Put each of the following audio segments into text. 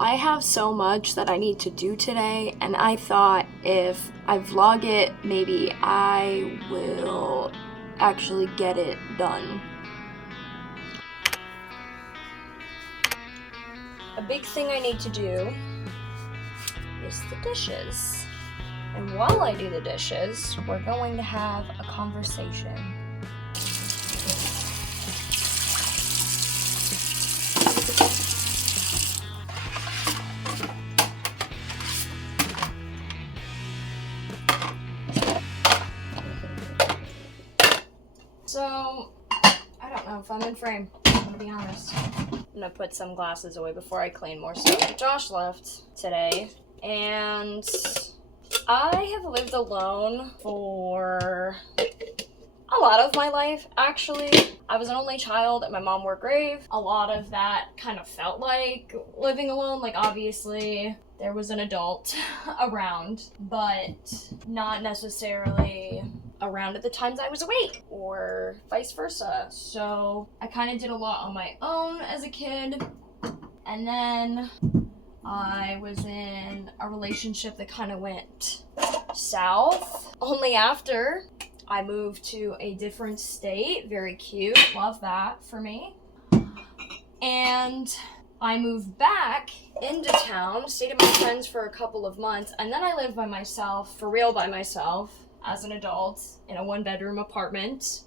I have so much that I need to do today, and I thought if I vlog it, maybe I will actually get it done. A big thing I need to do is the dishes. And while I do the dishes, we're going to have a conversation. So, I don't know if I'm in frame, I'm gonna be honest. I'm gonna put some glasses away before I clean more stuff. Josh left today, and I have lived alone for a lot of my life, actually. I was an only child and my mom worked grave. A lot of that kind of felt like living alone. Like, obviously, there was an adult around, but not necessarily around at the times I was awake, or vice versa. So I kind of did a lot on my own as a kid, and then I was in a relationship that kind of went south only after I moved to a different state. Very cute, love that for me. And I moved back into town, stayed at my friends for a couple of months, and then I lived by myself, for real by myself, as an adult, in a one-bedroom apartment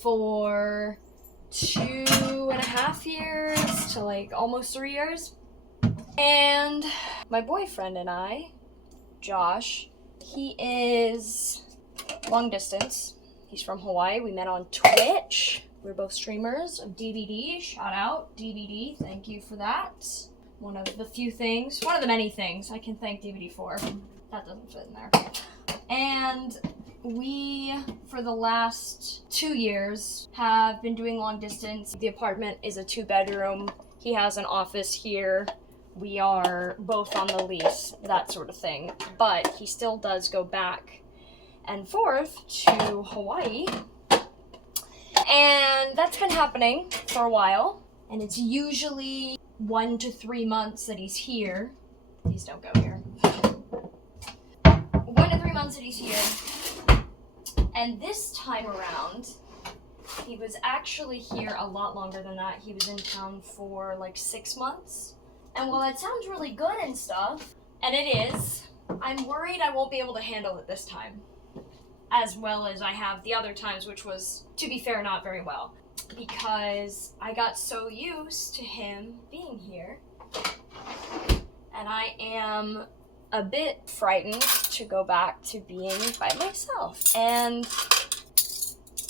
for 2.5 years to like almost 3 years. And my boyfriend and I, Josh, he is long distance. He's from Hawaii. We met on Twitch. We're both streamers of DVD. Shout out DVD. Thank you for that. One of the few things, one of the many things I can thank DVD for. That doesn't fit in there. And we, for the last 2 years, have been doing long distance. The apartment is a 2-bedroom. He has an office here. We are both on the lease, that sort of thing. But he still does go back and forth to Hawaii. And that's been happening for a while. And it's usually 1 to 3 months that he's here. Please don't go here. 1 to 3 months that he's here. And this time around, he was actually here a lot longer than that. He was in town for like 6 months. And while that sounds really good and stuff, and it is, I'm worried I won't be able to handle it this time as well as I have the other times, which was, to be fair, not very well. Because I got so used to him being here, and I am a bit frightened to go back to being by myself. And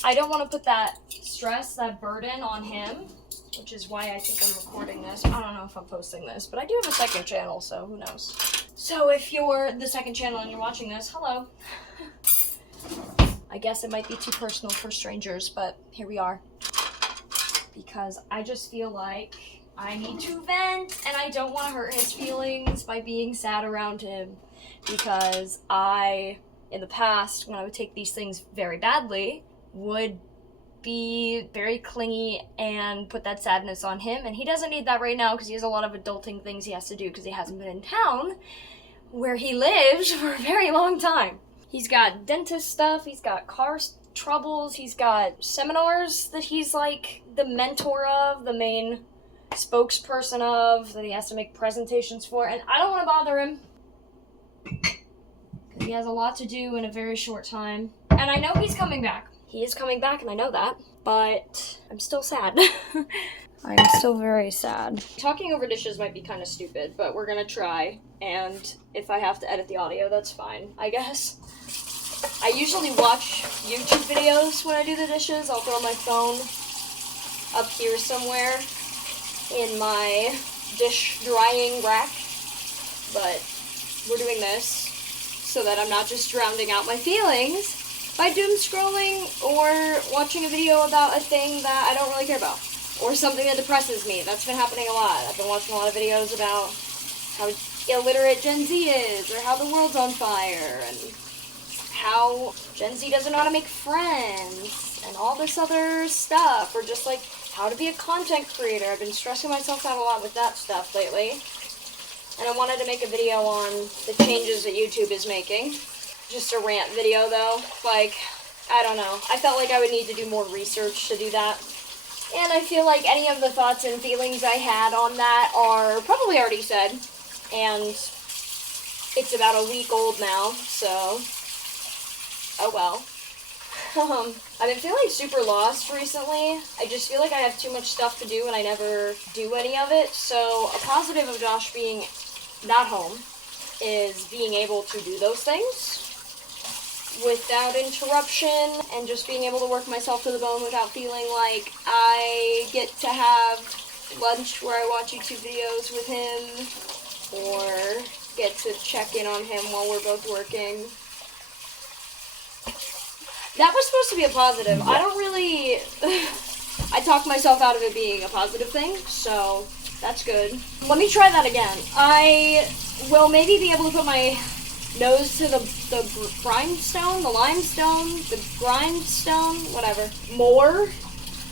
I don't want to put that stress, that burden on him, which is why I think I'm recording this. I don't know if I'm posting this, but I do have a second channel, so who knows. So if you're the second channel and you're watching this, hello. I guess it might be too personal for strangers, but here we are. Because I just feel like I need to vent, and I don't want to hurt his feelings by being sad around him. Because I, in the past, when I would take these things very badly, would be very clingy and put that sadness on him. And he doesn't need that right now because he has a lot of adulting things he has to do because he hasn't been in town where he lives for a very long time. He's got dentist stuff, he's got car troubles, he's got seminars that he's like the mentor of, the main spokesperson of, that he has to make presentations for, and I don't want to bother him because he has a lot to do in a very short time. And I know he's coming back. He is coming back, and I know that, but I'm still sad. I'm still very sad. Talking over dishes might be kind of stupid, but we're gonna try, and if I have to edit the audio, that's fine, I guess. I usually watch YouTube videos when I do the dishes. I'll throw my phone up here somewhere in my dish drying rack, but we're doing this so that I'm not just drowning out my feelings by doom scrolling or watching a video about a thing that I don't really care about, or something that depresses me. That's been happening a lot. I've been watching a lot of videos about how illiterate Gen Z is, or how the world's on fire, and how Gen Z doesn't know how to make friends, and all this other stuff, or just like how to be a content creator. I've been stressing myself out a lot with that stuff lately. and I wanted to make a video on the changes that YouTube is making. Just a rant video though, like, I don't know. I felt like I would need to do more research to do that. And I feel like any of the thoughts and feelings I had on that are probably already said. And it's about a week old now, so oh well. I've been feeling super lost recently. I just feel like I have too much stuff to do and I never do any of it. So a positive of Josh being not home is being able to do those things without interruption and just being able to work myself to the bone without feeling like I get to have lunch where I watch YouTube videos with him or get to check in on him while we're both working. That was supposed to be a positive. I don't really... I talked myself out of it being a positive thing, so that's good. Let me try that again. I will maybe be able to put my nose to the limestone, whatever, more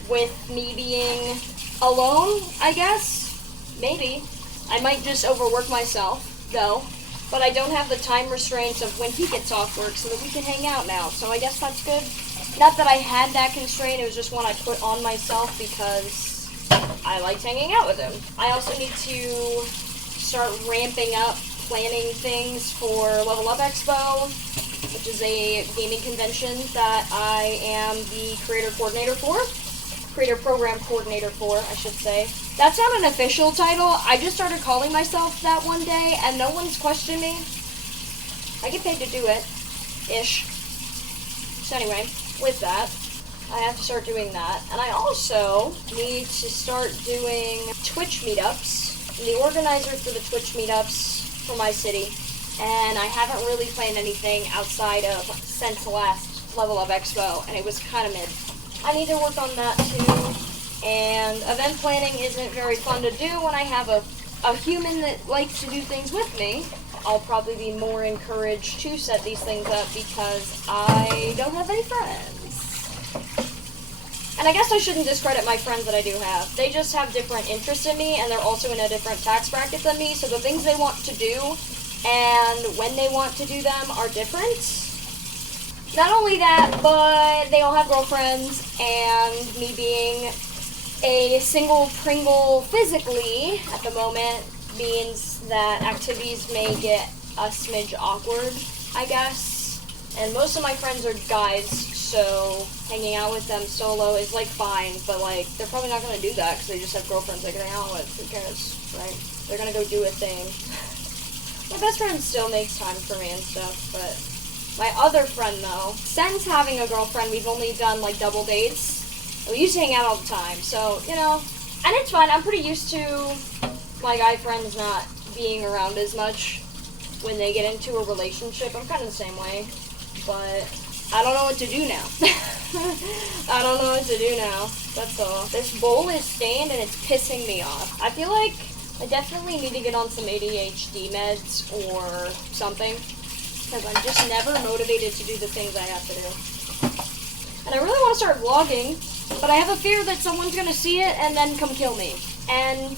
with me being alone, I guess. Maybe. I might just overwork myself, though. But I don't have the time restraints of when he gets off work so that we can hang out now. So I guess that's good. Not that I had that constraint, it was just one I put on myself because I liked hanging out with him. I also need to start ramping up planning things for Level Up Expo, which is a gaming convention that I am the creator program coordinator for, I should say. That's not an official title. I just started calling myself that one day, and no one's questioned me. I get paid to do it, ish. So anyway, with that, I have to start doing that. And I also need to start doing Twitch meetups. I'm the organizer for the Twitch meetups for my city, and I haven't really planned anything outside of since last Level Up Expo, and it was kind of mid. I need to work on that too. And event planning isn't very fun to do when I have a human that likes to do things with me. I'll probably be more encouraged to set these things up because I don't have any friends. And I guess I shouldn't discredit my friends that I do have. They just have different interests in me, and they're also in a different tax bracket than me, so the things they want to do and when they want to do them are different. Not only that, but they all have girlfriends, and me being a single Pringle physically at the moment means that activities may get a smidge awkward, I guess. And most of my friends are guys, so hanging out with them solo is like fine, but like they're probably not gonna do that because they just have girlfriends they can hang out with. Who cares, right? They're gonna go do a thing. My best friend still makes time for me and stuff, but my other friend though, since having a girlfriend, we've only done like double dates. We used to hang out all the time, so, you know, and it's fine. I'm pretty used to my guy friends not being around as much when they get into a relationship. I'm kind of the same way, but I don't know what to do now. I don't know what to do now, that's all. This bowl is stained and it's pissing me off. I feel like I definitely need to get on some ADHD meds or something, because I'm just never motivated to do the things I have to do. And I really want to start vlogging, but I have a fear that someone's gonna see it and then come kill me. And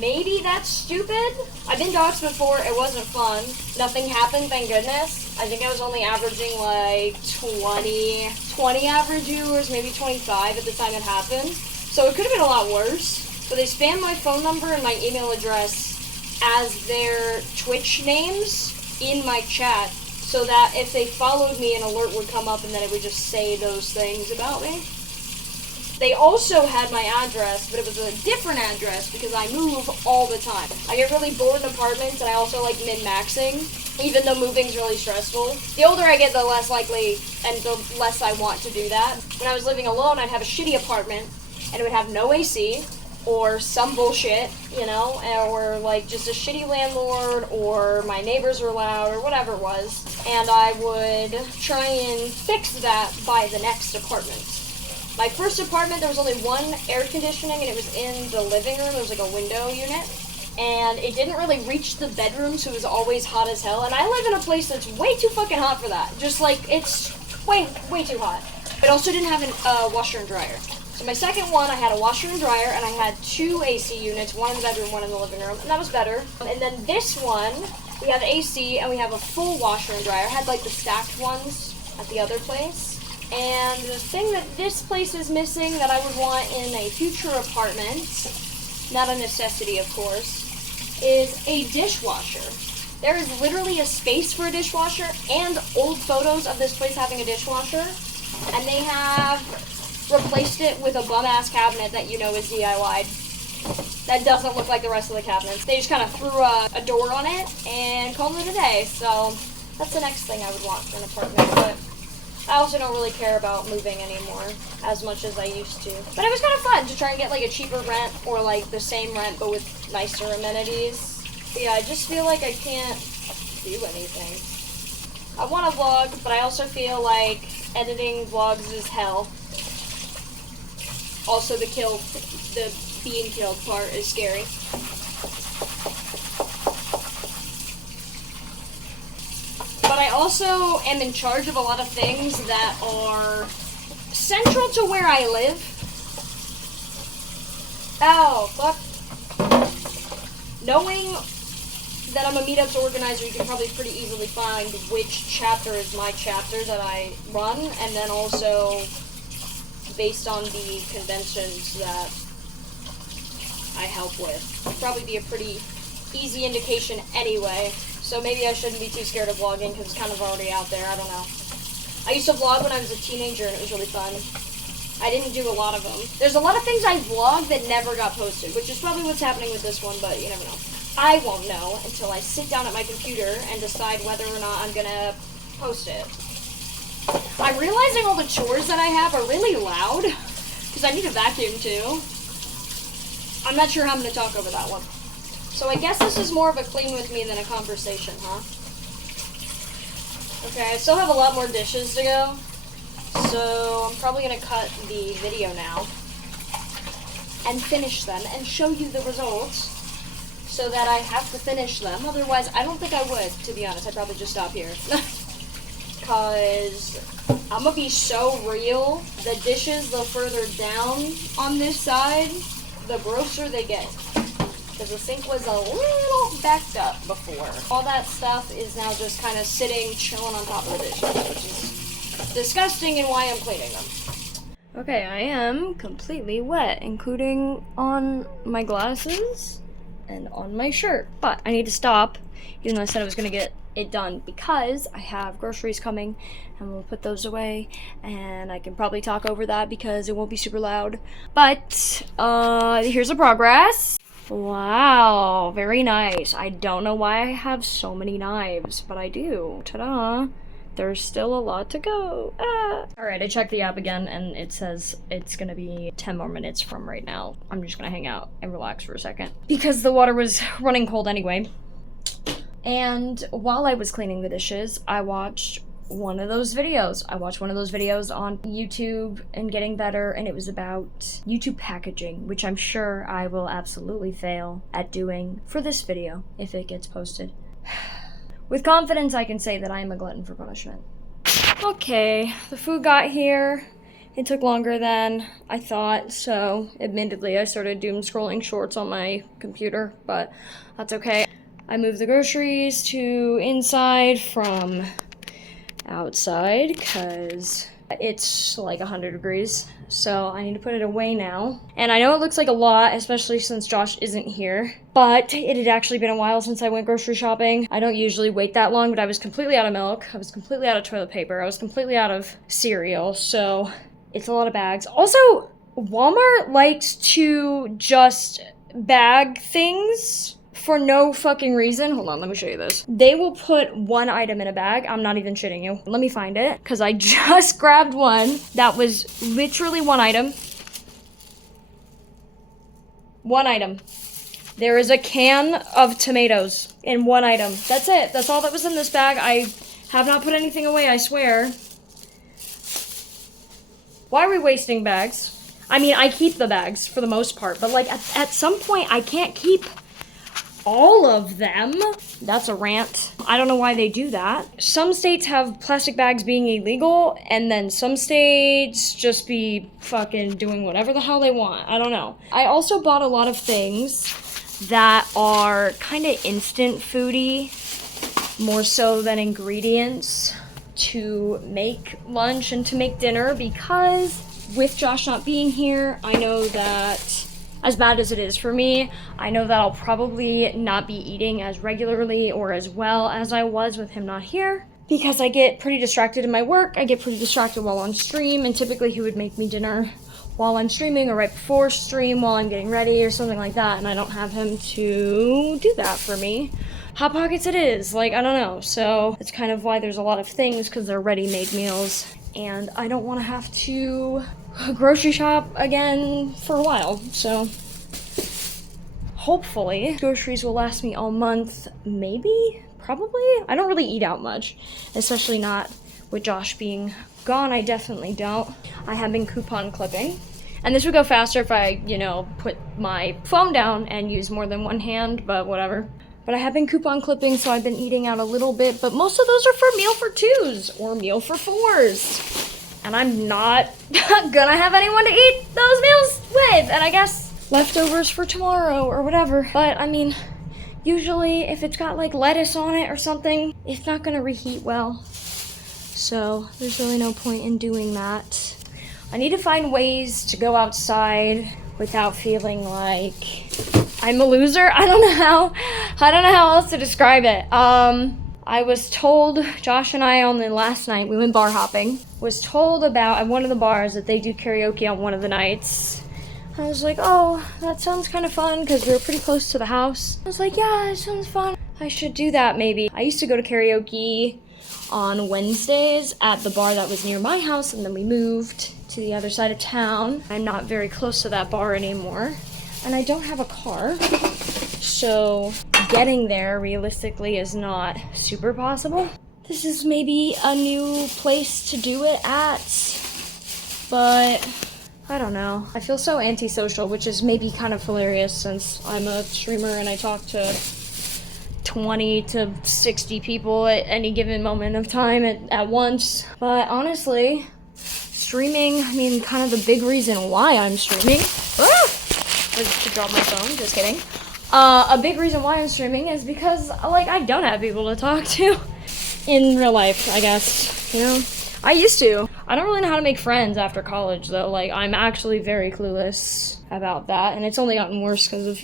maybe that's stupid. I've been doxxed before, it wasn't fun. Nothing happened, thank goodness. I think I was only averaging like 20 average viewers, maybe 25 at the time it happened. So it could have been a lot worse. But they spammed my phone number and my email address as their Twitch names in my chat, so that if they followed me, an alert would come up and then it would just say those things about me. They also had my address, but it was a different address because I move all the time. I get really bored in apartments, and I also like min-maxing, even though moving's really stressful. The older I get, the less likely and the less I want to do that. When I was living alone, I'd have a shitty apartment, and it would have no AC, or some bullshit, you know, or like just a shitty landlord, or my neighbors were loud, or whatever it was. And I would try and fix that by the next apartment. My first apartment, there was only one air conditioning, and it was in the living room. It was like a window unit, and it didn't really reach the bedroom, so it was always hot as hell. And I live in a place that's way too fucking hot for that. Just like, it's way too hot. It also didn't have a washer and dryer. So my second one, I had a washer and dryer, and I had 2 AC units, one in the bedroom, one in the living room, and that was better. And then this one, we have AC, and we have a full washer and dryer. I had like the stacked ones at the other place. And the thing that this place is missing that I would want in a future apartment, not a necessity of course, is a dishwasher. There is literally a space for a dishwasher and old photos of this place having a dishwasher. And they have replaced it with a bum-ass cabinet that you know is DIY'd. That doesn't look like the rest of the cabinets. They just kind of threw a door on it and called it a day. So that's the next thing I would want for an apartment. But I also don't really care about moving anymore as much as I used to. But it was kind of fun to try and get like a cheaper rent or like the same rent but with nicer amenities. But yeah, I just feel like I can't do anything. I want to vlog, but I also feel like editing vlogs is hell. Also the being killed part is scary. But I also am in charge of a lot of things that are central to where I live. Ow, fuck. Knowing that I'm a meetups organizer, you can probably pretty easily find which chapter is my chapter that I run, and then also based on the conventions that I help with. Probably be a pretty easy indication anyway, so maybe I shouldn't be too scared of vlogging because it's kind of already out there, I don't know. I used to vlog when I was a teenager and it was really fun. I didn't do a lot of them. There's a lot of things I vlogged that never got posted, which is probably what's happening with this one, but you never know. I won't know until I sit down at my computer and decide whether or not I'm gonna post it. I'm realizing all the chores that I have are really loud, because I need a vacuum too. I'm not sure how I'm gonna talk over that one. So I guess this is more of a clean with me than a conversation, huh? Okay, I still have a lot more dishes to go, so I'm probably gonna cut the video now and finish them and show you the results so that I have to finish them. Otherwise, I don't think I would, to be honest. I'd probably just stop here. Because I'm gonna be so real. The dishes, the further down on this side, the grosser they get. Because the sink was a little backed up before. All that stuff is now just kind of sitting, chilling on top of the dishes, which is disgusting and why I'm cleaning them. Okay, I am completely wet, including on my glasses and on my shirt. But I need to stop, even though I said I was gonna get it done, because I have groceries coming and we'll put those away and I can probably talk over that because it won't be super loud. But here's the progress. Wow, very nice. I don't know why I have so many knives, but I do. Ta-da! There's still a lot to go. Alright, I checked the app again and it says it's gonna be 10 more minutes from right now. I'm just gonna hang out and relax for a second because the water was running cold anyway. And while I was cleaning the dishes, I watched one of those videos. I watched one of those videos on YouTube and getting better, and it was about YouTube packaging, which I'm sure I will absolutely fail at doing for this video if it gets posted. With confidence, I can say that I am a glutton for punishment. Okay, the food got here. It took longer than I thought, so admittedly I started doom scrolling shorts on my computer, but that's okay. I moved the groceries to inside from outside because it's like 100 degrees, so I need to put it away now. And I know it looks like a lot, especially since Josh isn't here, but it had actually been a while since I went grocery shopping. I don't usually wait that long, but I was completely out of milk, I was completely out of toilet paper, I was completely out of cereal, so it's a lot of bags. Also, Walmart likes to just bag things for no fucking reason. Hold on, let me show you this. They will put one item in a bag. I'm not even shitting you. Let me find it, because I just grabbed one that was literally one item. One item. There is a can of tomatoes in one item. That's it. That's all that was in this bag. I have not put anything away, I swear. Why are we wasting bags? I mean, I keep the bags for the most part, but like at some point I can't keep all of them. That's a rant. I don't know why they do that. Some states have plastic bags being illegal, and then some states just be fucking doing whatever the hell they want. I don't know. I also bought a lot of things that are kind of instant foodie, more so than ingredients, to make lunch and to make dinner, because with Josh not being here, I know that as bad as it is for me, I know that I'll probably not be eating as regularly or as well as I was with him not here, because I get pretty distracted in my work, I get pretty distracted while on stream, and typically he would make me dinner while I'm streaming or right before stream while I'm getting ready or something like that, and I don't have him to do that for me. Hot Pockets it is, like, I don't know, so it's kind of why there's a lot of things, because they're ready-made meals, and I don't want to have to grocery shop again for a while, so hopefully groceries will last me all month, maybe, probably. I don't really eat out much, especially not with Josh being gone. I definitely don't. I have been coupon clipping, and this would go faster if I, put my phone down and use more than one hand, but whatever. But I have been coupon clipping, so I've been eating out a little bit, but most of those are for meal for twos or meal for fours. And I'm not gonna have anyone to eat those meals with, and I guess leftovers for tomorrow or whatever. But I mean, usually if it's got like lettuce on it or something, it's not gonna reheat well. So there's really no point in doing that. I need to find ways to go outside without feeling like I'm a loser. I don't know how else to describe it. I was told, Josh and I on the last night, we went bar hopping, was told about at one of the bars that they do karaoke on one of the nights. I was like, oh, that sounds kind of fun, because we were pretty close to the house. I was like, yeah, it sounds fun. I should do that maybe. I used to go to karaoke on Wednesdays at the bar that was near my house, and then we moved to the other side of town. I'm not very close to that bar anymore, and I don't have a car, so getting there realistically is not super possible. This is maybe a new place to do it at, but I don't know. I feel so antisocial, which is maybe kind of hilarious since I'm a streamer and I talk to 20 to 60 people at any given moment of time at once. But honestly, streaming, I mean, kind of the big reason why I'm streaming. I just to drop my phone, just kidding. A big reason why I'm streaming is because, like, I don't have people to talk to in real life, I guess, I used to. I don't really know how to make friends after college, though. Like, I'm actually very clueless about that, and it's only gotten worse because of,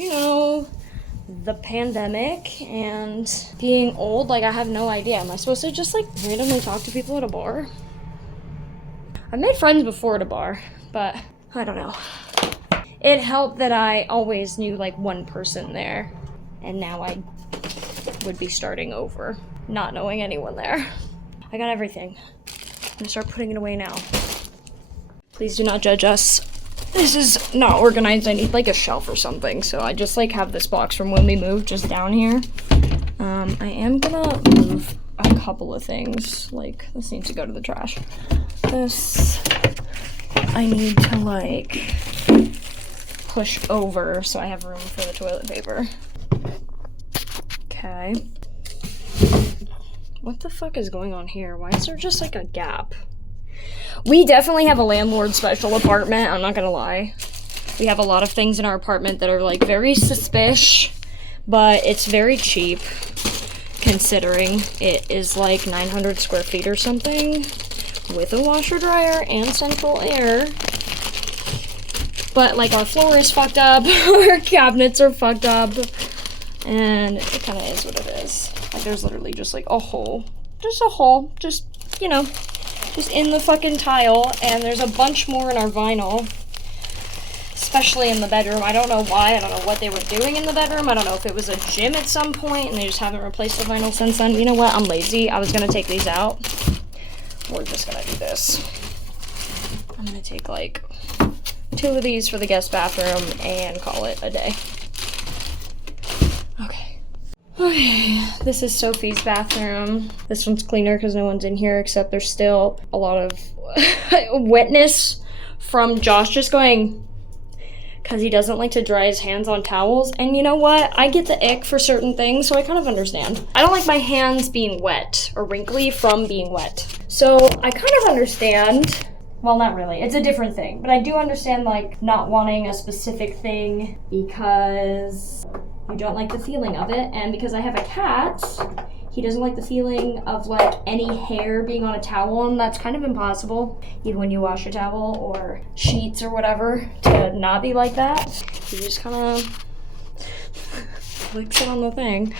the pandemic and being old. Like, I have no idea. Am I supposed to just, like, randomly talk to people at a bar? I've made friends before at a bar, but I don't know. It helped that I always knew, like, one person there, and now I would be starting over, not knowing anyone there. I got everything. I'm gonna start putting it away now. Please do not judge us. This is not organized. I need, like, a shelf or something, so I just, like, have this box from when we moved just down here. I am gonna move a couple of things. Like, this needs to go to the trash. This, I need to, like, push over so I have room for the toilet paper. Okay. What the fuck is going on here? Why is there just like a gap? We definitely have a landlord special apartment, I'm not gonna lie. We have a lot of things in our apartment that are like very suspicious, but it's very cheap considering it is like 900 square feet or something with a washer dryer and central air. But, like, our floor is fucked up, our cabinets are fucked up, and it kind of is what it is. Like, there's literally just, like, a hole. Just a hole. Just, just in the fucking tile, and there's a bunch more in our vinyl, especially in the bedroom. I don't know why. I don't know what they were doing in the bedroom. I don't know if it was a gym at some point, and they just haven't replaced the vinyl since then. You know what? I'm lazy. I was going to take these out. We're just going to do this. I'm going to take, like, 2 of these for the guest bathroom and call it a day. Okay, this is Sophie's bathroom. This one's cleaner because no one's in here, except there's still a lot of wetness from Josh just going because he doesn't like to dry his hands on towels. And you know what? I get the ick for certain things, so I kind of understand. I don't like my hands being wet or wrinkly from being wet. So I kind of understand. Well, not really. It's a different thing. But I do understand, like, not wanting a specific thing because you don't like the feeling of it. And because I have a cat, he doesn't like the feeling of, like, any hair being on a towel. And that's kind of impossible, even when you wash a towel or sheets or whatever, to not be like that. You just kind of flicks it on the thing.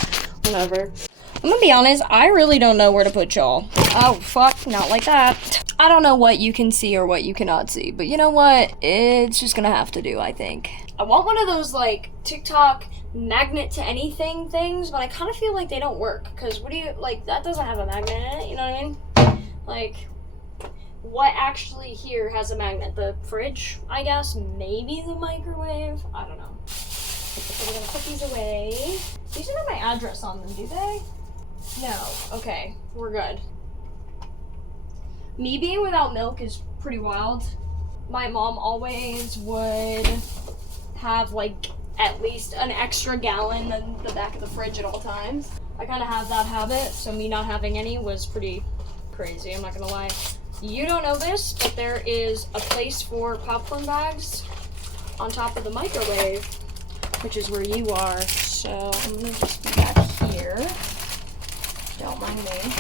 Whatever. I'm gonna be honest, I really don't know where to put y'all. Oh, fuck, not like that. I don't know what you can see or what you cannot see, but you know what? It's just gonna have to do, I think. I want one of those, like, TikTok magnet to anything things, but I kind of feel like they don't work, because what do you, like, that doesn't have a magnet in it, you know what I mean? Like, what actually here has a magnet? The fridge, I guess? Maybe the microwave? I don't know. So we're gonna put these away. These don't have my address on them, do they? No. Okay, we're good. Me being without milk is pretty wild. My mom always would have, like, at least an extra gallon in the back of the fridge at all times. I kind of have that habit, so me not having any was pretty crazy, I'm not gonna lie. You don't know this, but there is a place for popcorn bags on top of the microwave, which is where you are. So I'm gonna just be back here. Don't mind me.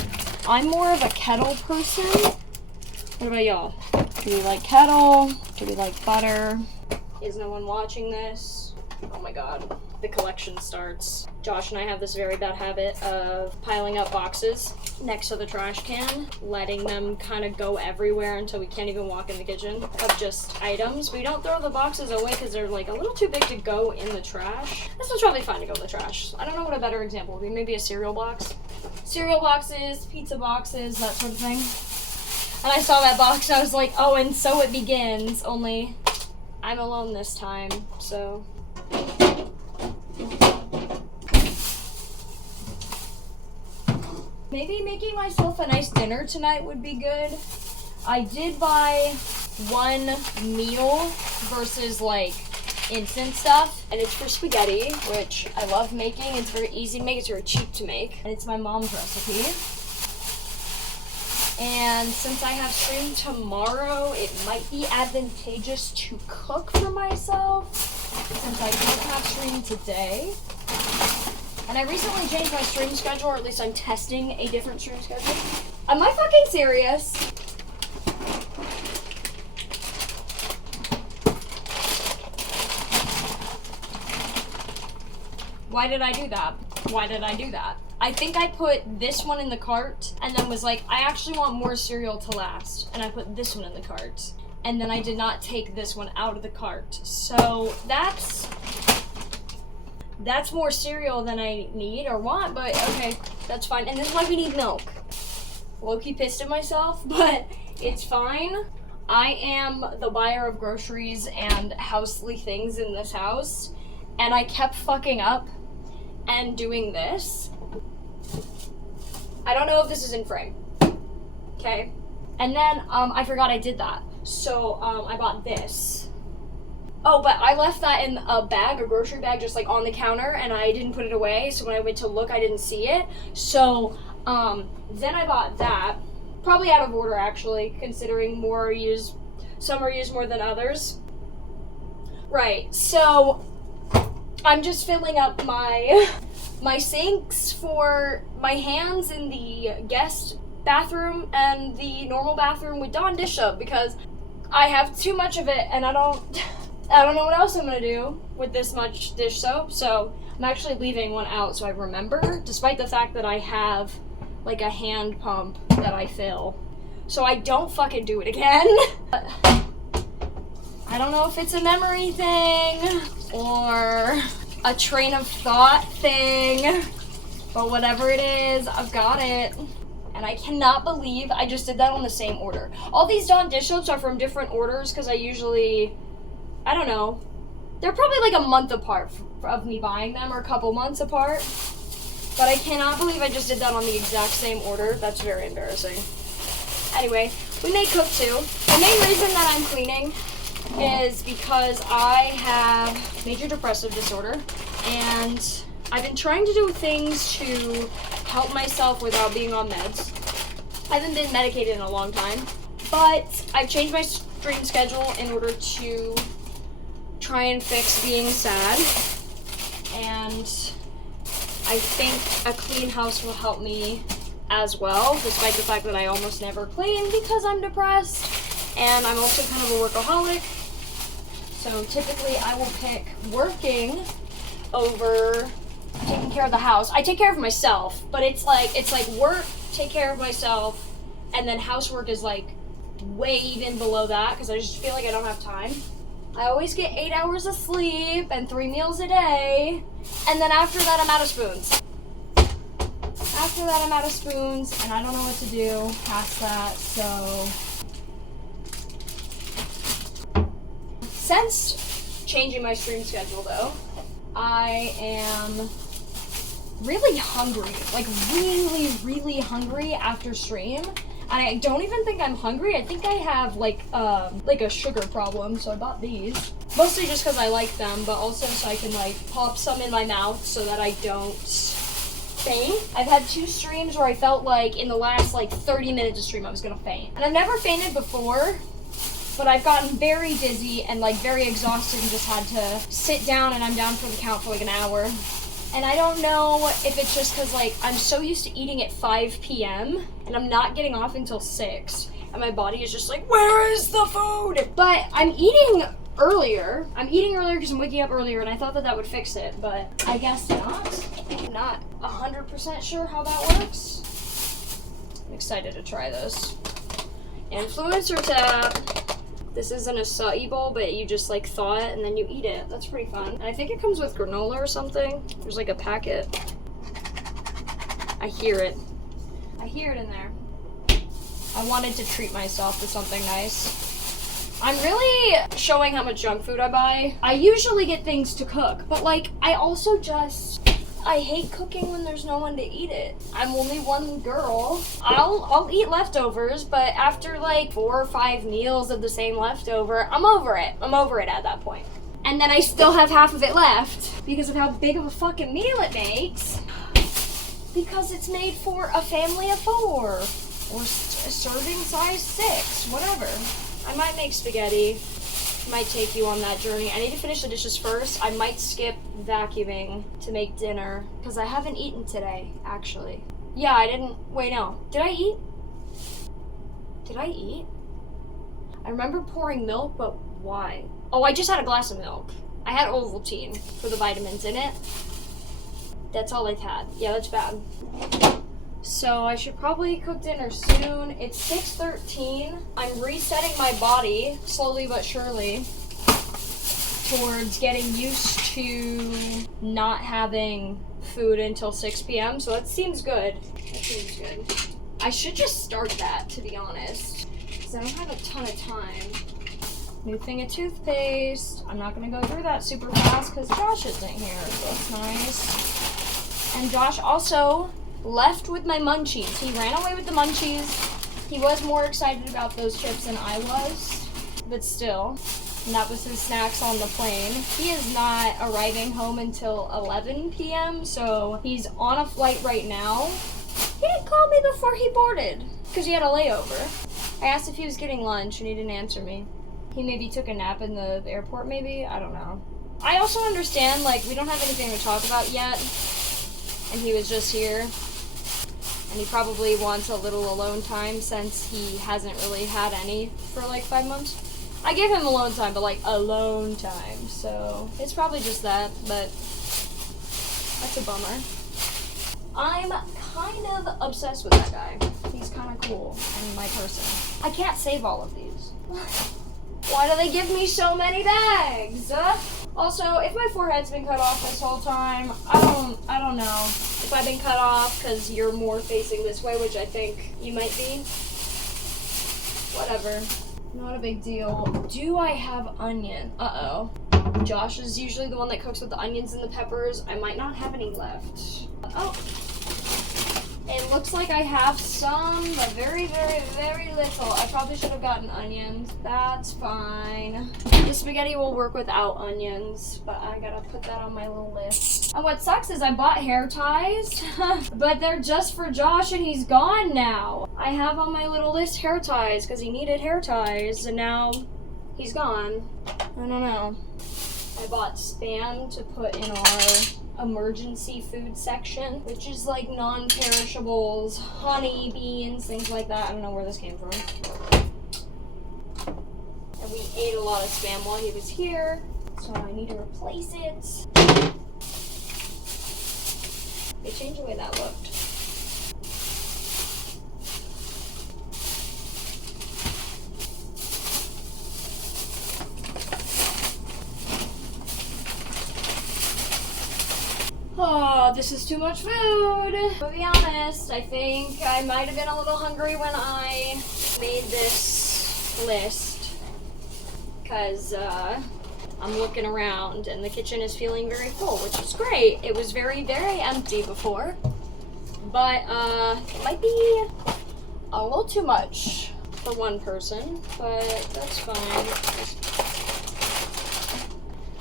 I'm more of a kettle person. What about y'all? Do we like kettle? Do we like butter? Is no one watching this? Oh my god. The collection starts. Josh and I have this very bad habit of piling up boxes next to the trash can, letting them kind of go everywhere until we can't even walk in the kitchen, of just items. We don't throw the boxes away because they're, like, a little too big to go in the trash. This one's probably fine to go in the trash. I don't know what a better example would be. Maybe a cereal box. Cereal boxes, pizza boxes, that sort of thing. And I saw that box and I was like, oh, and so it begins, only I'm alone this time, so. Maybe making myself a nice dinner tonight would be good. I did buy one meal versus, like, instant stuff, and it's for spaghetti, which I love making. It's very easy to make, it's very cheap to make, and it's my mom's recipe. And since I have stream tomorrow, it might be advantageous to cook for myself, since I don't have stream today. And I recently changed my stream schedule, or at least I'm testing a different stream schedule. Am I fucking serious? Why did I do that? Why did I do that? I think I put this one in the cart and then was like, I actually want more cereal to last. And I put this one in the cart. And then I did not take this one out of the cart. So that's more cereal than I need or want, but okay, that's fine. And this is why we need milk. Low-key pissed at myself, but it's fine. I am the buyer of groceries and housely things in this house, and I kept fucking up and doing this. I don't know if this is in frame. Okay. And then I forgot I did that. So I bought this. Oh, but I left that in a bag, a grocery bag, just like on the counter, and I didn't put it away, so when I went to look, I didn't see it. So then I bought that. Probably out of order, actually, considering some are used more than others. Right, so I'm just filling up my sinks for my hands in the guest bathroom and the normal bathroom with Dawn dish soap, because I have too much of it and I don't know what else I'm gonna do with this much dish soap, so I'm actually leaving one out so I remember, despite the fact that I have like a hand pump that I fill. So I don't fucking do it again. I don't know if it's a memory thing or a train of thought thing, but whatever it is, I've got it. And I cannot believe I just did that on the same order. All these Dawn dish soaps are from different orders because I don't know, they're probably like a month apart of me buying them, or a couple months apart. But I cannot believe I just did that on the exact same order. That's very embarrassing. Anyway, we may cook too. The main reason that I'm cleaning is because I have major depressive disorder, and I've been trying to do things to help myself without being on meds. I haven't been medicated in a long time, but I've changed my stream schedule in order to try and fix being sad, and I think a clean house will help me as well, despite the fact that I almost never clean because I'm depressed, and I'm also kind of a workaholic. So typically I will pick working over taking care of the house. I take care of myself, but it's like work, take care of myself, and then housework is like way even below that because I just feel like I don't have time. I always get 8 hours of sleep and 3 meals a day, and then after that I'm out of spoons. After that I'm out of spoons, and I don't know what to do past that, so... Since changing my stream schedule, though, I am really hungry, like really hungry after stream. And I don't even think I'm hungry. I think I have like a sugar problem, so I bought these. Mostly just because I like them, but also so I can like pop some in my mouth so that I don't faint. I've had 2 streams where I felt like in the last like 30 minutes of stream I was gonna faint. And I've never fainted before, but I've gotten very dizzy and like very exhausted and just had to sit down, and I'm down for the count for like an hour. And I don't know if it's just because like I'm so used to eating at 5 p.m. and I'm not getting off until 6, and my body is just like, where is the food? But I'm eating earlier. I'm eating earlier because I'm waking up earlier, and I thought that would fix it, but I guess not. I'm not 100% sure how that works. I'm excited to try this. Influencer tap. This is an acai bowl, but you just like thaw it and then you eat it. That's pretty fun. And I think it comes with granola or something. There's like a packet. I hear it. I hear it in there. I wanted to treat myself to something nice. I'm really showing how much junk food I buy. I usually get things to cook, but like I also I hate cooking when there's no one to eat it. I'm only one girl. I'll eat leftovers, but after like 4 or 5 meals of the same leftover, I'm over it. I'm over it at that point. And then I still have half of it left because of how big of a fucking meal it makes. Because it's made for a family of 4 or a serving size 6, whatever. I might make spaghetti. Might take you on that journey. I need to finish the dishes first. I might skip vacuuming to make dinner because I haven't eaten today, actually. Yeah, I didn't. Wait, no. Did I eat? Did I eat? I remember pouring milk, but why? Oh, I just had a glass of milk. I had Ovaltine for the vitamins in it. That's all I've had. Yeah, that's bad. So I should probably cook dinner soon. It's 6:13. I'm resetting my body, slowly but surely, towards getting used to not having food until 6 p.m. So that seems good. That seems good. I should just start that, to be honest, because I don't have a ton of time. New thing of toothpaste. I'm not going to go through that super fast because Josh isn't here, so that's nice. And Josh also left with my munchies. He ran away with the munchies. He was more excited about those chips than I was, but still. And that was his snacks on the plane. He is not arriving home until 11 p.m., so he's on a flight right now. He didn't call me before he boarded, because he had a layover. I asked if he was getting lunch, and he didn't answer me. He maybe took a nap in the airport, maybe? I don't know. I also understand, like, we don't have anything to talk about yet, and he was just here. And he probably wants a little alone time since he hasn't really had any for like 5 months. I gave him alone time, but like alone time, so it's probably just that, but that's a bummer. I'm kind of obsessed with that guy. He's kind of cool and my person. I can't save all of these. Why do they give me so many bags? Also, if my forehead's been cut off this whole time, I don't know. If I've been cut off because you're more facing this way, which I think you might be. Whatever. Not a big deal. Do I have onion? Uh-oh. Josh is usually the one that cooks with the onions and the peppers. I might not have any left. Oh. It looks like I have some, but very, very, very little. I probably should have gotten onions. That's fine. The spaghetti will work without onions, but I gotta put that on my little list. And what sucks is I bought hair ties, but they're just for Josh and he's gone now. I have on my little list hair ties because he needed hair ties and now he's gone. I don't know. I bought Spam to put in our emergency food section, which is like non-perishables, honey, beans, things like that. I don't know where this came from. And we ate a lot of Spam while he was here, so I need to replace it. They changed the way that looked. Oh, this is too much food. To be honest, I think I might have been a little hungry when I made this list. Because I'm looking around and the kitchen is feeling very full, which is great. It was very, very empty before. But it might be a little too much for one person, but that's fine.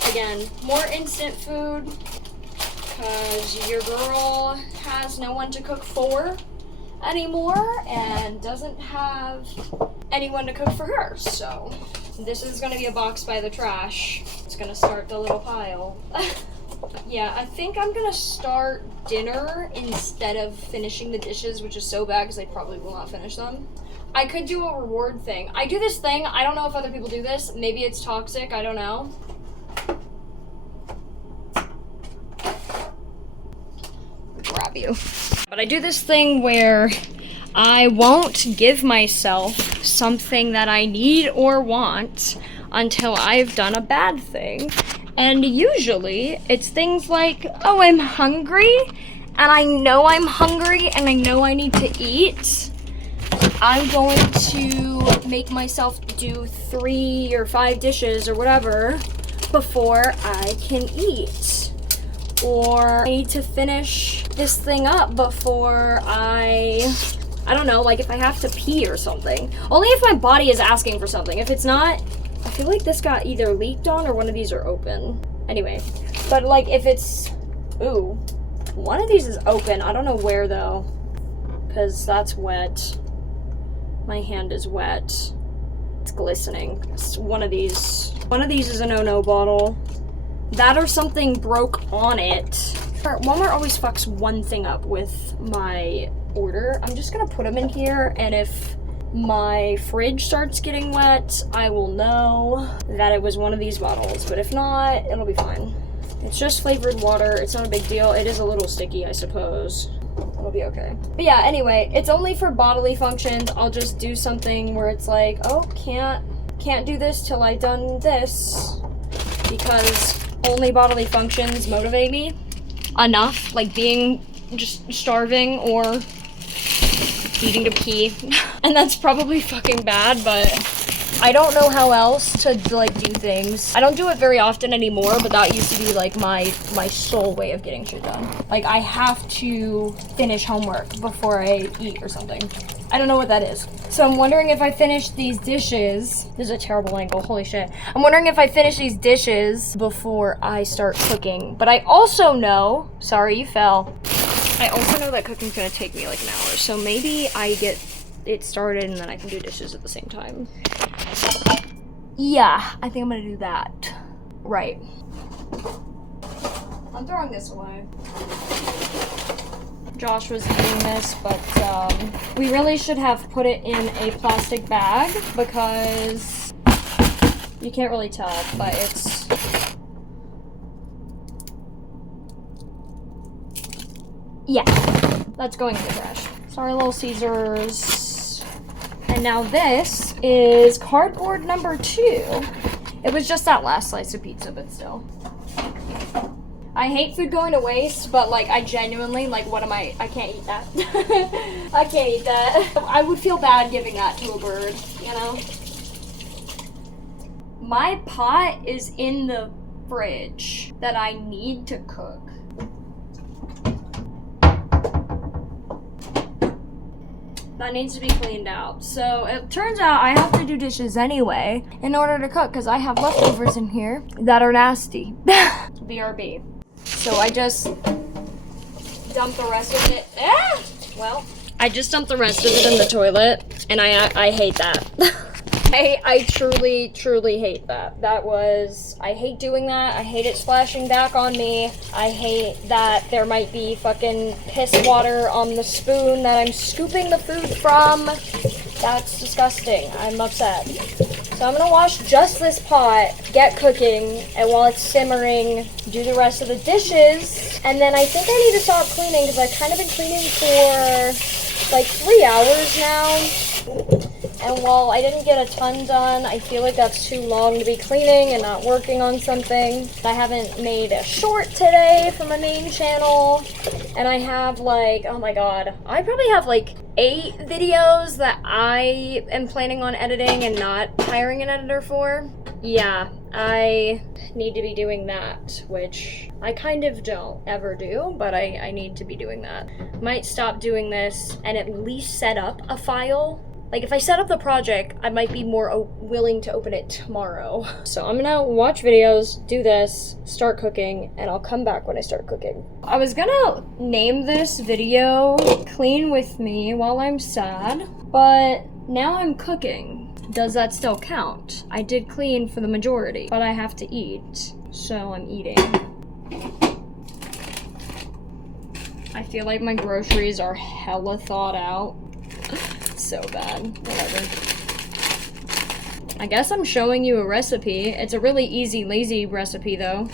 Again, more instant food. Because your girl has no one to cook for anymore and doesn't have anyone to cook for her. So this is going to be a box by the trash. It's going to start the little pile. Yeah, I think I'm going to start dinner instead of finishing the dishes, which is so bad because I probably will not finish them. I could do a reward thing. I do this thing. I don't know if other people do this. Maybe it's toxic. I don't know. Grab you. But I do this thing where I won't give myself something that I need or want until I've done a bad thing. And usually it's things like, oh, I'm hungry and I know I'm hungry and I know I need to eat. I'm going to make myself do 3 or 5 dishes or whatever before I can eat. Or I need to finish this thing up before I don't know, like if I have to pee or something. Only if my body is asking for something. If it's not, I feel like this got either leaked on or one of these are open. Anyway, but like if it's, ooh, one of these is open. I don't know where though, because that's wet. My hand is wet. It's glistening. It's one of these is a no-no bottle. That or something broke on it. Walmart always fucks one thing up with my order. I'm just gonna put them in here, and if my fridge starts getting wet, I will know that it was one of these bottles. But if not, it'll be fine. It's just flavored water. It's not a big deal. It is a little sticky, I suppose. It'll be okay. But yeah, anyway, it's only for bodily functions. I'll just do something where it's like, oh, can't do this till I done this, because only bodily functions motivate me enough, like being just starving or needing to pee. And that's probably fucking bad, but I don't know how else to like do things. I don't do it very often anymore, but that used to be like my sole way of getting shit done. Like I have to finish homework before I eat or something. I don't know what that is. So I'm wondering if I finish these dishes. This is a terrible angle, holy shit. I'm wondering if I finish these dishes before I start cooking. But I also know, sorry you fell. I also know that cooking's gonna take me like an hour. So maybe I get it started and then I can do dishes at the same time. Yeah, I think I'm gonna do that. Right. I'm throwing this away. Josh was eating this, but we really should have put it in a plastic bag because you can't really tell, but it's... Yeah, that's going in the trash. Sorry, Little Caesars. And now this is cardboard number 2. It was just that last slice of pizza, but still. I hate food going to waste, but like I genuinely, like what am I can't eat that. I can't eat that. I would feel bad giving that to a bird, you know? My pot is in the fridge that I need to cook. that needs to be cleaned out. So it turns out I have to do dishes anyway in order to cook because I have leftovers in here that are nasty. BRB. So I just dumped the rest of it. Well, I just dumped the rest of it in the toilet, and I hate that. I truly, truly hate that. I hate doing that. I hate it splashing back on me. I hate that there might be fucking piss water on the spoon that I'm scooping the food from. That's disgusting. I'm upset. So I'm gonna wash just this pot, get cooking, and while it's simmering, do the rest of the dishes. And then I think I need to stop cleaning because I've kind of been cleaning for like 3 hours now. And while I didn't get a ton done, I feel like that's too long to be cleaning and not working on something. I haven't made a short today for my main channel. And I have like, oh my god, I probably have like 8 videos that I am planning on editing and not hiring an editor for. Yeah, I need to be doing that, which I kind of don't ever do, but I need to be doing that. Might stop doing this and at least set up a file. Like, if I set up the project, I might be more willing to open it tomorrow. So I'm gonna watch videos, do this, start cooking, and I'll come back when I start cooking. I was gonna name this video Clean With Me While I'm Sad, but now I'm cooking. Does that still count? I did clean for the majority, but I have to eat, so I'm eating. I feel like my groceries are hella thought out. So bad. Whatever. I guess I'm showing you a recipe. It's a really easy, lazy recipe though.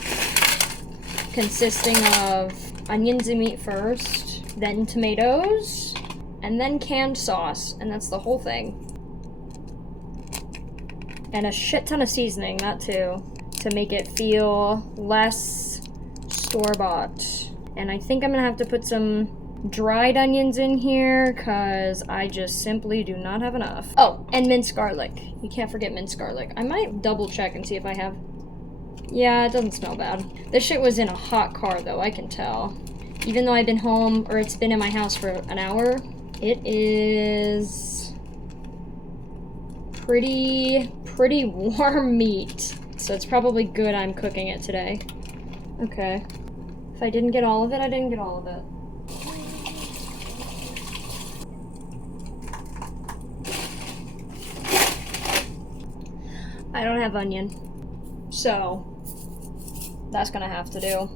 Consisting of onions and meat first, then tomatoes, and then canned sauce, and that's the whole thing. And a shit ton of seasoning, that too, to make it feel less store-bought. And I think I'm gonna have to put some dried onions in here because I just simply do not have enough. Oh, and minced garlic. You can't forget minced garlic. I might double check and see if I have. Yeah, it doesn't smell bad. This shit was in a hot car though, I can tell. Even though I've been home, or it's been in my house for an hour, it is pretty warm meat. So it's probably good I'm cooking it today. Okay. If I didn't get all of it, I didn't get all of it. I don't have onion, so that's gonna have to do.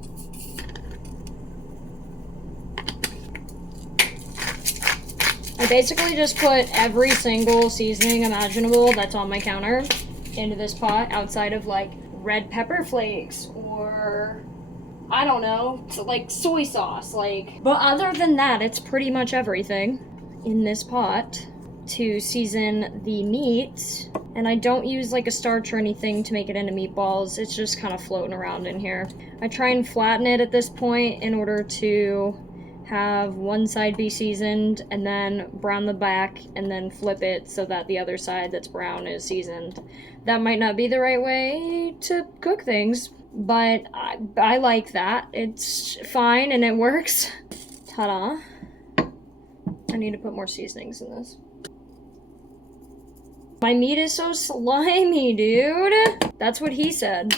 I basically just put every single seasoning imaginable that's on my counter into this pot outside of like red pepper flakes or I don't know, like soy sauce, like. But other than that, it's pretty much everything in this pot to season the meat. And I don't use like a starch or anything to make it into meatballs. It's just kind of floating around in here. I try and flatten it at this point in order to have one side be seasoned and then brown the back and then flip it so that the other side that's brown is seasoned. That might not be the right way to cook things, but I like that. It's fine and it works. Ta-da. I need to put more seasonings in this. My meat is so slimy, dude. That's what he said.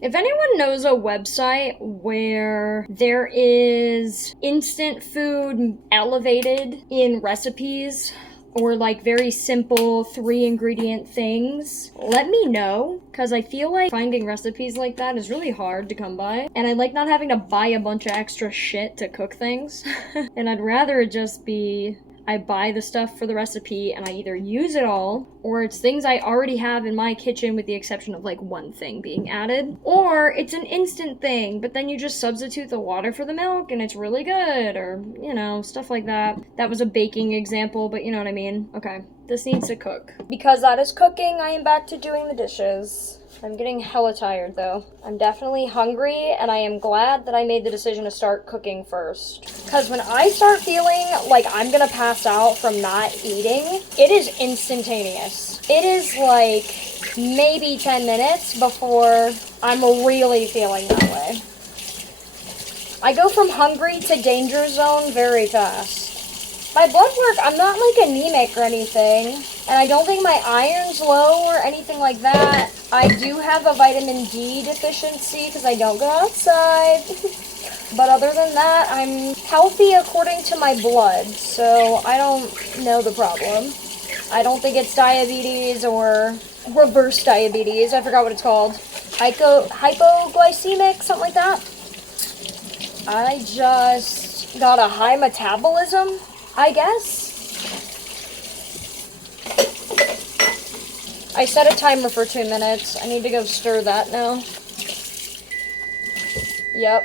If anyone knows a website where there is instant food elevated in recipes, or like very simple 3-ingredient things, let me know, because I feel like finding recipes like that is really hard to come by, and I like not having to buy a bunch of extra shit to cook things. And I'd rather it just be I buy the stuff for the recipe and I either use it all, or it's things I already have in my kitchen with the exception of like one thing being added, or it's an instant thing, but then you just substitute the water for the milk and it's really good, or, you know, stuff like that. That was a baking example, but you know what I mean. Okay, this needs to cook. Because that is cooking, I am back to doing the dishes. I'm getting hella tired though. I'm definitely hungry, and I am glad that I made the decision to start cooking first. Because when I start feeling like I'm gonna pass out from not eating, it is instantaneous. It is like maybe 10 minutes before I'm really feeling that way. I go from hungry to danger zone very fast. My blood work, I'm not like anemic or anything. And I don't think my iron's low or anything like that. I do have a vitamin D deficiency because I don't go outside. But other than that, I'm healthy according to my blood. So I don't know the problem. I don't think it's diabetes or reverse diabetes. I forgot what it's called. Hypoglycemic, something like that. I just got a high metabolism, I guess. I set a timer for 2 minutes. I need to go stir that now. Yep.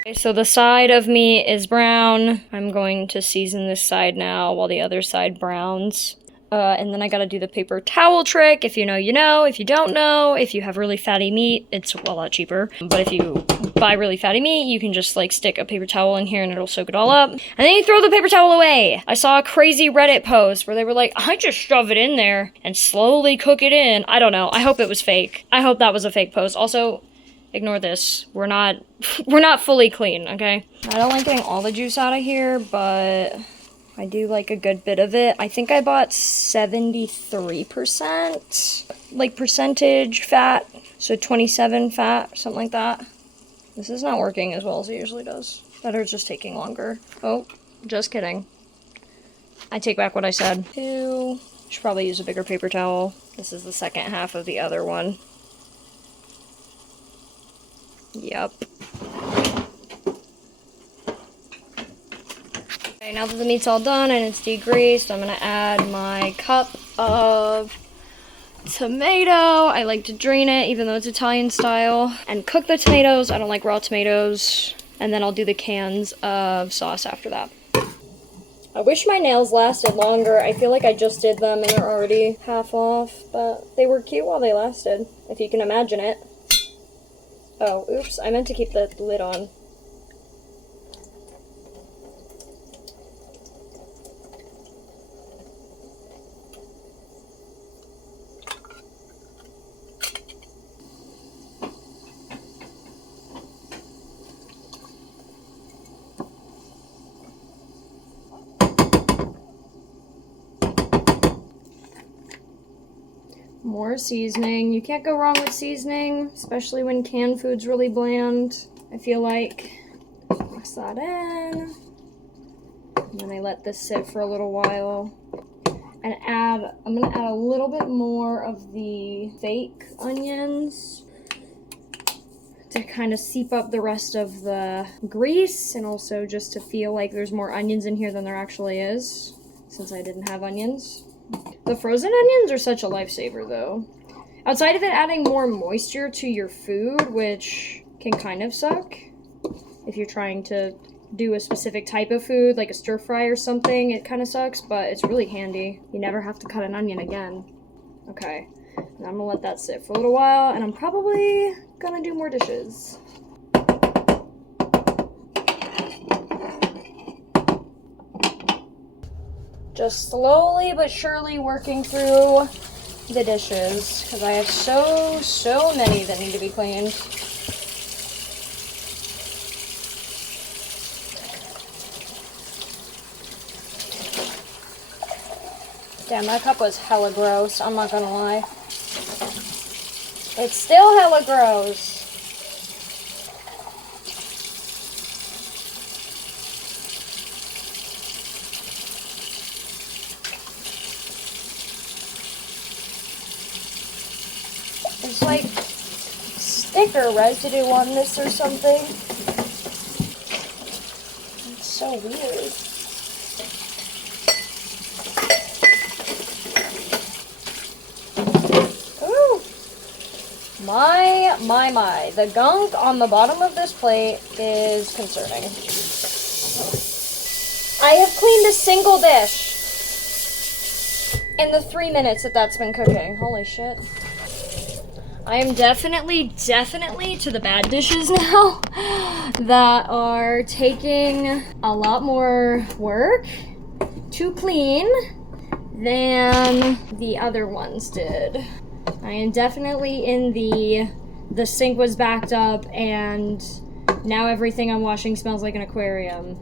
Okay, so the side of meat is brown. I'm going to season this side now while the other side browns. And then I gotta do the paper towel trick. If you know, you know. If you don't know, if you have really fatty meat, it's a lot cheaper. But if you buy really fatty meat, you can just like stick a paper towel in here and it'll soak it all up. And then you throw the paper towel away. I saw a crazy Reddit post where they were like, I just shove it in there and slowly cook it in. I don't know. I hope it was fake. I hope that was a fake post. Also, ignore this. We're not fully clean, okay? I don't like getting all the juice out of here, but I do like a good bit of it. I think I bought 73%, like percentage fat, so 27 fat, something like that. This is not working as well as it usually does. Better it's just taking longer. Oh, just kidding. I take back what I said. Should probably use a bigger paper towel. This is the second half of the other one. Yep. Okay, now that the meat's all done and it's degreased, I'm gonna add my cup of tomato. I like to drain it, even though it's Italian style, and cook the tomatoes. I don't like raw tomatoes. And then I'll do the cans of sauce after that. I wish my nails lasted longer. I feel like I just did them and they're already half off, but they were cute while they lasted, if you can imagine it. Oh, oops, I meant to keep the lid on. More seasoning. You can't go wrong with seasoning, especially when canned food's really bland. I feel like mix that in. And then I let this sit for a little while. And I'm gonna add a little bit more of the fake onions to kind of seep up the rest of the grease, and also just to feel like there's more onions in here than there actually is, since I didn't have onions. The frozen onions are such a lifesaver though. Outside of it adding more moisture to your food, which can kind of suck if you're trying to do a specific type of food, like a stir fry or something, it kind of sucks, but it's really handy. You never have to cut an onion again. Okay, and I'm gonna let that sit for a little while, and I'm probably gonna do more dishes. Just slowly but surely working through the dishes, because I have so many that need to be cleaned. Damn, that cup was hella gross, I'm not gonna lie. It's still hella gross. There's like sticker residue on this or something. It's so weird. Ooh. My. The gunk on the bottom of this plate is concerning. I have cleaned a single dish in the 3 minutes that's been cooking. Holy shit. I am definitely to the bad dishes now that are taking a lot more work to clean than the other ones did. I am definitely in the sink was backed up and Now everything I'm washing smells like an aquarium.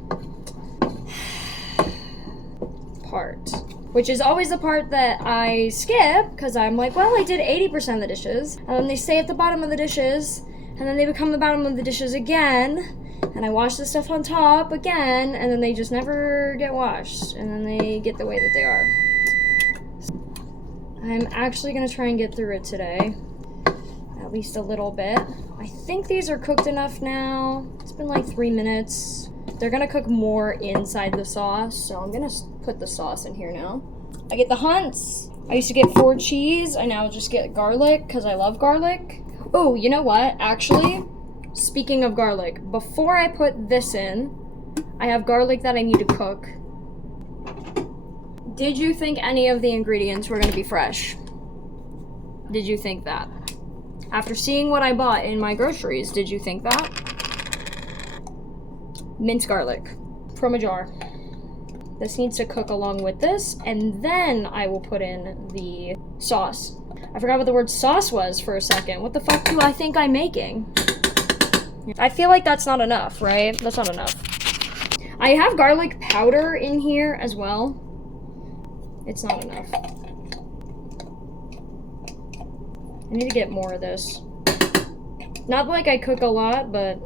Part. Which is always the part that I skip, because I'm like, well, I did 80% of the dishes. And then they stay at the bottom of the dishes, and then they become the bottom of the dishes again. And I wash the stuff on top again, and then they just never get washed. And then they get the way that they are. I'm actually going to try and get through it today. At least a little bit. I think these are cooked enough now. It's been like 3 minutes. They're gonna cook more inside the sauce, so I'm gonna put the sauce in here now. I get the hunts. I used to get 4 cheese. I now just get garlic because I love garlic. Oh, you know what? Actually, speaking of garlic, before I put this in, I have garlic that I need to cook. Did you think any of the ingredients were gonna be fresh? Did you think that? After seeing what I bought in my groceries, did you think that? Minced garlic from a jar. This needs to cook along with this, and then I will put in the sauce. I forgot what the word sauce was for a second. What the fuck do I think I'm making? I feel like that's not enough, right? That's not enough. I have garlic powder in here as well. It's not enough. I need to get more of this. Not like I cook a lot, but...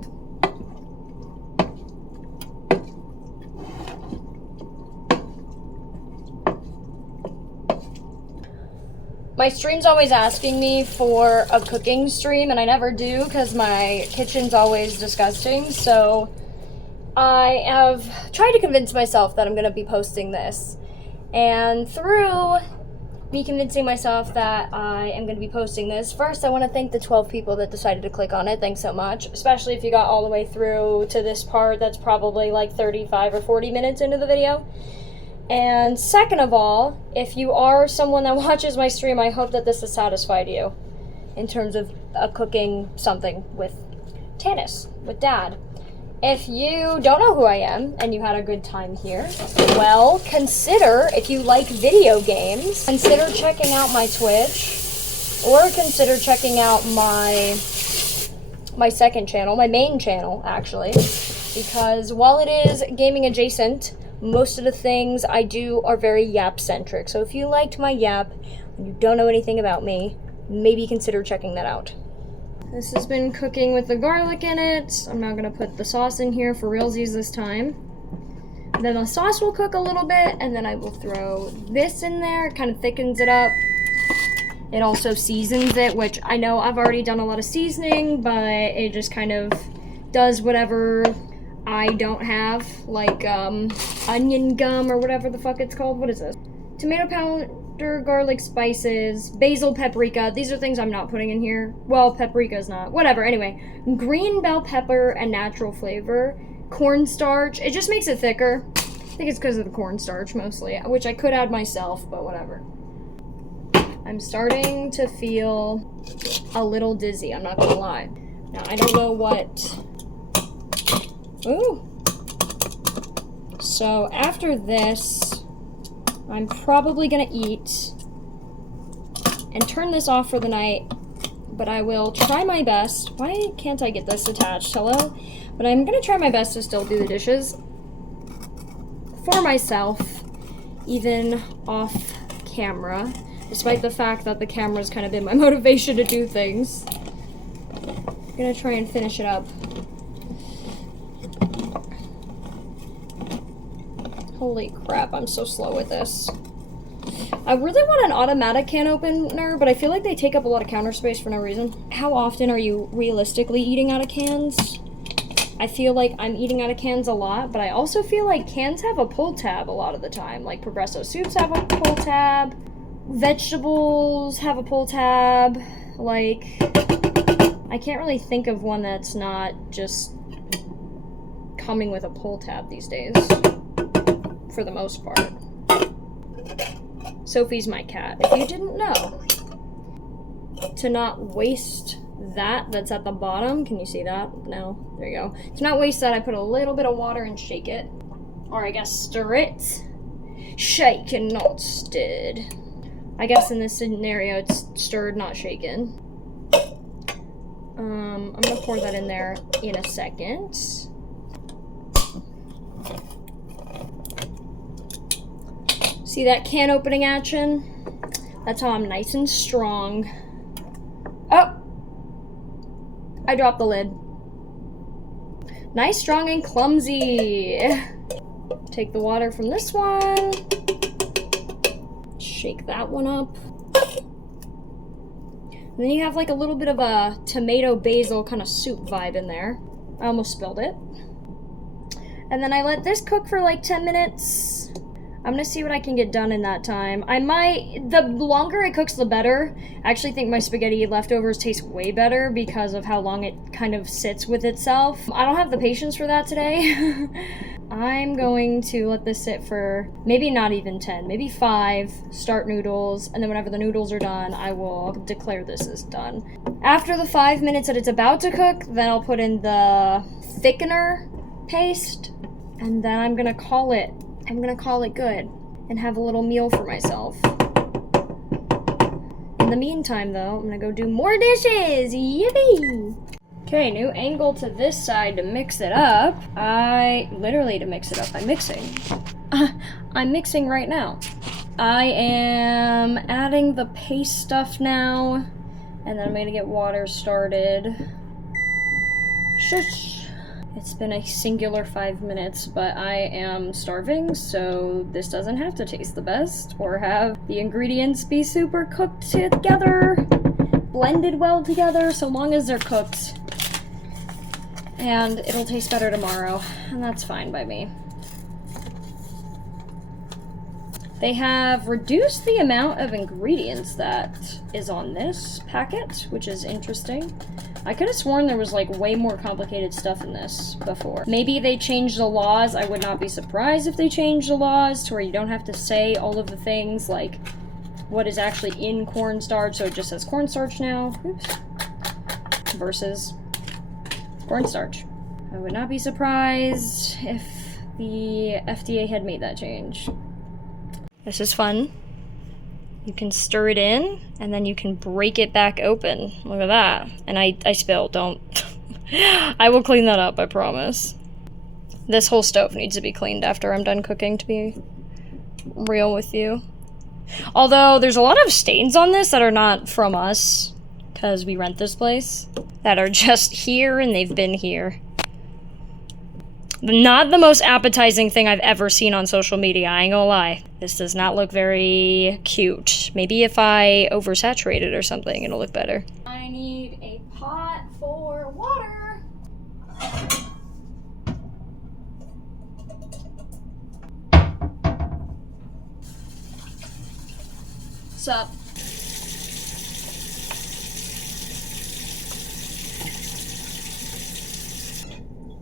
My stream's always asking me for a cooking stream, and I never do because my kitchen's always disgusting, so I have tried to convince myself that I'm going to be posting this. And through me convincing myself that I am going to be posting this, first I want to thank the 12 people that decided to click on it. Thanks so much, especially if you got all the way through to this part. That's probably like 35 or 40 minutes into the video. And second of all, if you are someone that watches my stream, I hope that this has satisfied you in terms of cooking something with Tanis, with Dad. If you don't know who I am and you had a good time here, well, consider, if you like video games, consider checking out my Twitch, or consider checking out my second channel, my main channel, actually, because while it is gaming adjacent, most of the things I do are very yap-centric. So if you liked my yap and you don't know anything about me, maybe consider checking that out. This has been cooking with the garlic in it. I'm now going to put the sauce in here for realsies this time. Then the sauce will cook a little bit, and then I will throw this in there. It kind of thickens it up. It also seasons it, which I know I've already done a lot of seasoning, but it just kind of does whatever I don't have, like onion gum or whatever the fuck it's called. What is this? Tomato powder, garlic, spices, basil, paprika. These are things I'm not putting in here. Well, paprika's not. Whatever, anyway. Green bell pepper and natural flavor. Cornstarch. It just makes it thicker. I think it's because of the cornstarch, mostly, which I could add myself, but whatever. I'm starting to feel a little dizzy, I'm not gonna lie. Now, I don't know what... Ooh. So after this, I'm probably gonna eat and turn this off for the night, but I will try my best. Why can't I get this attached? Hello? But I'm gonna try my best to still do the dishes for myself, even off camera, despite the fact that the camera's kind of been my motivation to do things. I'm gonna try and finish it up. Holy crap, I'm so slow with this. I really want an automatic can opener, but I feel like they take up a lot of counter space for no reason. How often are you realistically eating out of cans? I feel like I'm eating out of cans a lot, but I also feel like cans have a pull tab a lot of the time. Like Progresso soups have a pull tab, vegetables have a pull tab. Like, I can't really think of one that's not just coming with a pull tab these days. For the most part. Sophie's my cat. If you didn't know, to not waste that's at the bottom, can you see that? No, there you go. To not waste that, I put a little bit of water and shake it. Or I guess stir it. Shake and not stirred. I guess in this scenario, it's stirred, not shaken. I'm gonna pour that in there in a second. See that can opening action? That's how I'm nice and strong. Oh! I dropped the lid. Nice, strong, and clumsy. Take the water from this one. Shake that one up. And then you have like a little bit of a tomato basil kind of soup vibe in there. I almost spilled it. And then I let this cook for like 10 minutes. I'm gonna see what I can get done in that time. The longer it cooks, the better. I actually think my spaghetti leftovers taste way better because of how long it kind of sits with itself. I don't have the patience for that today. I'm going to let this sit for maybe not even 10, maybe 5, start noodles, and then whenever the noodles are done, I will declare this is done. After the 5 minutes that it's about to cook, then I'll put in the thickener paste, and then I'm gonna call it good and have a little meal for myself. In the meantime, though, I'm gonna go do more dishes. Yippee! Okay, new angle to this side to mix it up. I'm mixing. I'm mixing right now. I am adding the paste stuff now, and then I'm gonna get water started. Shush! It's been a singular 5 minutes, but I am starving, so this doesn't have to taste the best or have the ingredients be super cooked together, blended well together, so long as they're cooked. And it'll taste better tomorrow, and that's fine by me. They have reduced the amount of ingredients that is on this packet, which is interesting. I could have sworn there was like way more complicated stuff in this before. Maybe they changed the laws. I would not be surprised if they changed the laws to where you don't have to say all of the things like what is actually in cornstarch, so it just says cornstarch now. Oops. Versus cornstarch. I would not be surprised if the FDA had made that change. This is fun. You can stir it in, and then you can break it back open. Look at that. And I spilled, don't. I will clean that up, I promise. This whole stove needs to be cleaned after I'm done cooking, to be real with you. Although, there's a lot of stains on this that are not from us, because we rent this place, that are just here, and they've been here. Not the most appetizing thing I've ever seen on social media, I ain't gonna lie. This does not look very cute. Maybe if I oversaturate it or something, it'll look better. I need a pot for water. Sup?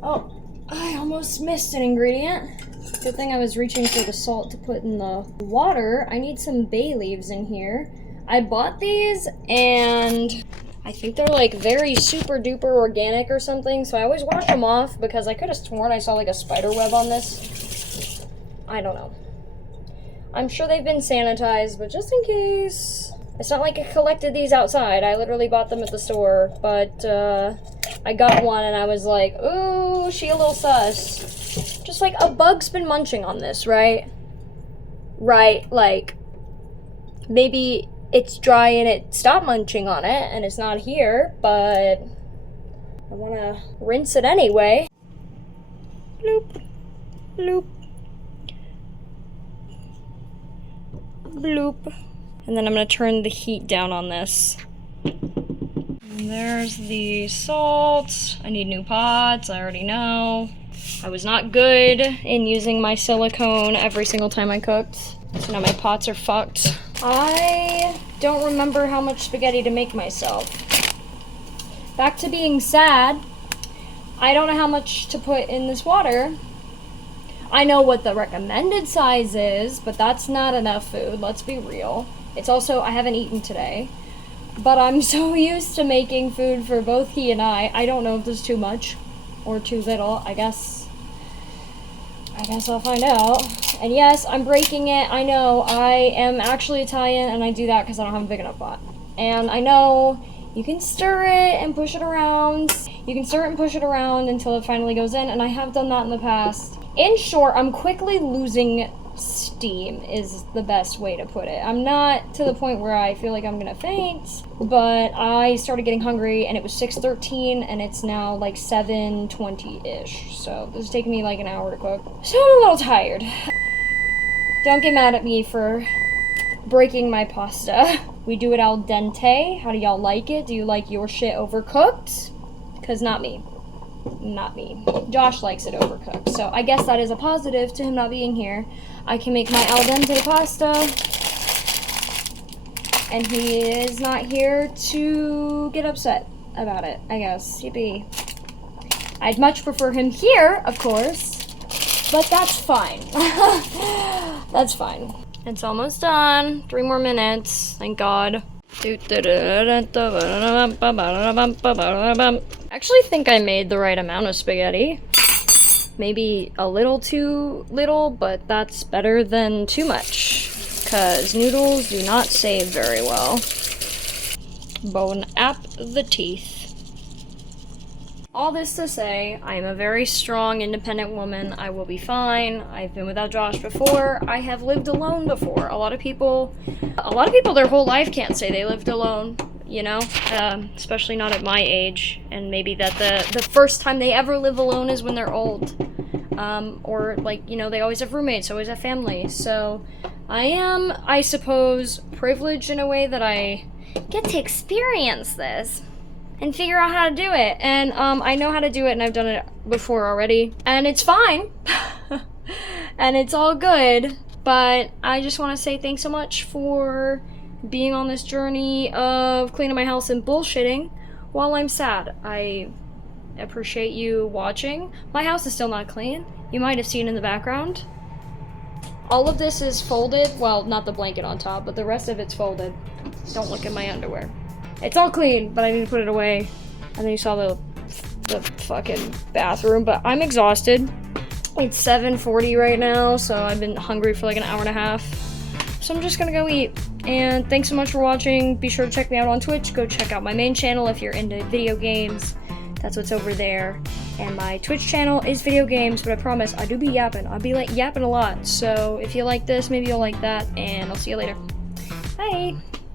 Oh. I almost missed an ingredient. Good thing I was reaching for the salt to put in the water. I need some bay leaves in here. I bought these and I think they're like very super duper organic or something, so I always wash them off because I could have sworn I saw like a spider web on this. I don't know. I'm sure they've been sanitized, but just in case. It's not like I collected these outside. I literally bought them at the store, but I got one and I was like, ooh, she a little sus. Just like a bug's been munching on this, right? Right, like maybe it's dry and it stopped munching on it and it's not here, but I want to rinse it anyway. Bloop, bloop, bloop. And then I'm going to turn the heat down on this. And there's the salt. I need new pots, I already know. I was not good in using my silicone every single time I cooked. So now my pots are fucked. I don't remember how much spaghetti to make myself. Back to being sad. I don't know how much to put in this water. I know what the recommended size is, but that's not enough food, let's be real. It's also, I haven't eaten today, but I'm so used to making food for both he and I don't know if there's too much or too little. I guess I'll find out. And yes, I'm breaking it. I know I am actually Italian and I do that because I don't have a big enough pot. And I know You can stir it and push it around. You can stir it and push it around until it finally goes in, and I have done that in the past. In short, I'm quickly losing steam is the best way to put it. I'm not to the point where I feel like I'm gonna faint, but I started getting hungry and it was 6:13 and it's now like 7:20-ish. So this is taking me like an hour to cook. So I'm a little tired. Don't get mad at me for breaking my pasta. We do it al dente. How do y'all like it? Do you like your shit overcooked? Cause not me. Not me. Josh likes it overcooked. So I guess that is a positive to him not being here. I can make my al dente pasta. And he is not here to get upset about it, I guess. Yippee. I'd much prefer him here, of course. But that's fine. That's fine. It's almost done. 3 more minutes. Thank God. I actually think I made the right amount of spaghetti. Maybe a little too little, but that's better than too much. Because noodles do not save very well. Bone ap the teeth. All this to say, I am a very strong, independent woman. I will be fine. I've been without Josh before. I have lived alone before. A lot of people their whole life can't say they lived alone, you know? Especially not at my age. And maybe that the first time they ever live alone is when they're old. Or like, you know, they always have roommates, always have family. So I am, I suppose, privileged in a way that I get to experience this and figure out how to do it. And I know how to do it, and I've done it before already. And it's fine. And it's all good. But I just want to say thanks so much for being on this journey of cleaning my house and bullshitting while I'm sad. I appreciate you watching. My house is still not clean. You might have seen in the background. All of this is folded. Well, not the blanket on top, but the rest of it's folded. Don't look at my underwear. It's all clean, but I need to put it away. And then you saw the fucking bathroom, but I'm exhausted. It's 7:40 right now, so I've been hungry for like an hour and a half. So I'm just gonna go eat. And thanks so much for watching. Be sure to check me out on Twitch. Go check out my main channel if you're into video games. That's what's over there. And my Twitch channel is video games, but I promise I do be yapping. I'll be like yapping a lot. So if you like this, maybe you'll like that, and I'll see you later. Bye!